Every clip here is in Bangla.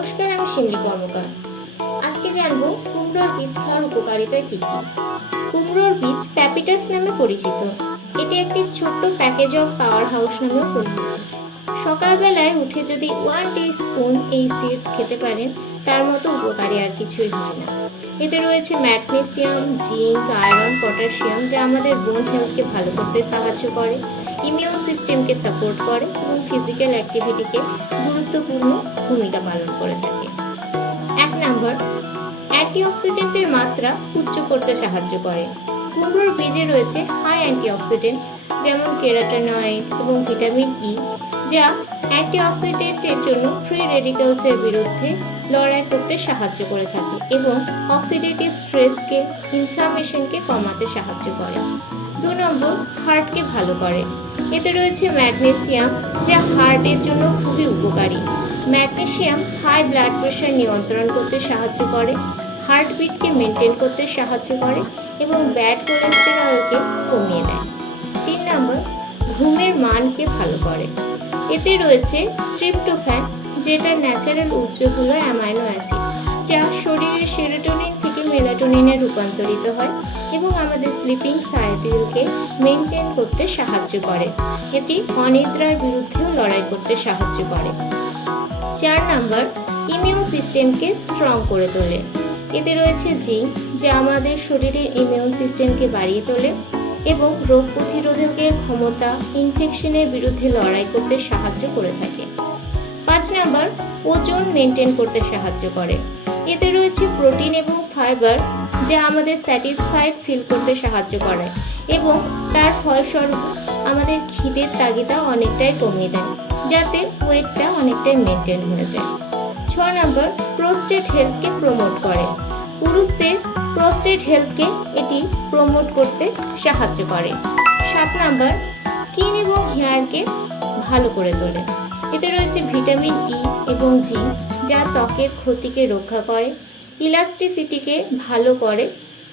নমস্কার, আমি শিমলি কর্মকার। আজকে জানব কুমড়োর বীজ খাওয়ার উপকারিতা কী কী? কুমড়োর বীজ প্যাপিটাস নামে পরিচিত। এটি একটি ছোট্ট প্যাকেজ অফ পাওয়ার হাউস নামেও পরিচিত। সকালবেলায় উঠে যদি ওয়ান টি স্পুন এই সিডস খেতে পারেন, তার মতো উপকারী আর কিছুই হয় না। এতে রয়েছে ম্যাগনেসিয়াম জিঙ্ক আয়রন পটাশিয়াম যা আমাদের বোন হেলথকে ভালো করতে সাহায্য করে ইমিউন সিস্টেমকে সাপোর্ট করে এবং ফিজিক্যাল অ্যাক্টিভিটিকে গুরুত্বপূর্ণ অ্যান্টিঅক্সিডেন্টের মাত্রা উচ্চ করতে সাহায্য করে। কুমড়োর বীজে রয়েছে হাই অ্যান্টিঅক্সিডেন্ট যেমন কেরাটানয়েড এবং ভিটামিন ই যা অ্যান্টিঅক্সিডেন্টের জন্য ফ্রি রেডিক্যালসের বিরুদ্ধে লড়াই করতে সাহায্য করে থাকে এবং অক্সিডেটিভ স্ট্রেসকে ইনফ্লামেশনকে কমাতে সাহায্য করে। দু নম্বর হার্টকে ভালো করে। এতে রয়েছে ম্যাগনেসিয়াম যা হার্টের জন্য খুবই উপকারী। ম্যাগনেসিয়াম হাই ব্লাড প্রেশার নিয়ন্ত্রণ করতে সাহায্য করে। হার্টবিটকে মেনটেন করতে সাহায্য করে এবং ব্যাড কোলেস্টেরলকে কমিয়ে দেয়। তিন নম্বর, ঘুমের মানকে ভালো করে। এতে রয়েছে ট্রিপ্টোফ্যান, যেটা ন্যাচারাল উৎস হলো অ্যামাইনো অ্যাসিড, যা শরীরের সেরোটোনিন থেকে মেলাটোনিনে রূপান্তরিত হয় এবং আমাদের স্লিপিং সাইকেলকে মেনটেন করতে সাহায্য করে। এটি অনিদ্রার বিরুদ্ধেও লড়াই করতে সাহায্য করে। চার নাম্বার, ইমিউন সিস্টেমকে স্ট্রং করে তোলে। এতে রয়েছে জিঙ্ক, যা আমাদের শরীরের ইমিউন সিস্টেমকে বাড়িয়ে তোলে এবং রোগ প্রতিরোধকের ক্ষমতা ইনফেকশনের বিরুদ্ধে লড়াই করতে সাহায্য করে থাকে। পাঁচ নাম্বার, ওজন মেনটেন করতে সাহায্য করে। এতে রয়েছে প্রোটিন এবং ফাইবার যা আমাদের স্যাটিসফাইড ফিল করতে সাহায্য করে এবং তার ফলস্বরূপ আমাদের খিদের তাগিদা অনেকটাই কমিয়ে দেয়, যাতে ওয়েটটা অনেকটাই মেনটেন হয়ে যায়। ছ নম্বর প্রোস্টেট হেলথকে প্রমোট করে। পুরুষদের প্রোস্টেট হেলথকে এটি প্রমোট করতে সাহায্য করে। সাত নম্বর স্কিন এবং হেয়ারকে ভালো করে তোলে। এতে রয়েছে ভিটামিন ই এবং জি যা ত্বকের ক্ষতিকে রক্ষা করে ইলাস্ট্রিসিটিকে ভালো করে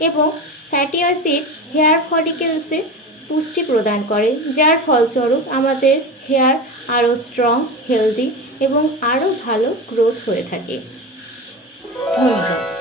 এবং ফ্যাটি অ্যাসিড হেয়ার ফলিকেলসে পুষ্টি প্রদান করে, যার ফলস্বরূপ আমাদের হেয়ার আরও স্ট্রং হেলদি এবং আরও ভালো গ্রোথ হয়ে থাকে। ধন্যবাদ।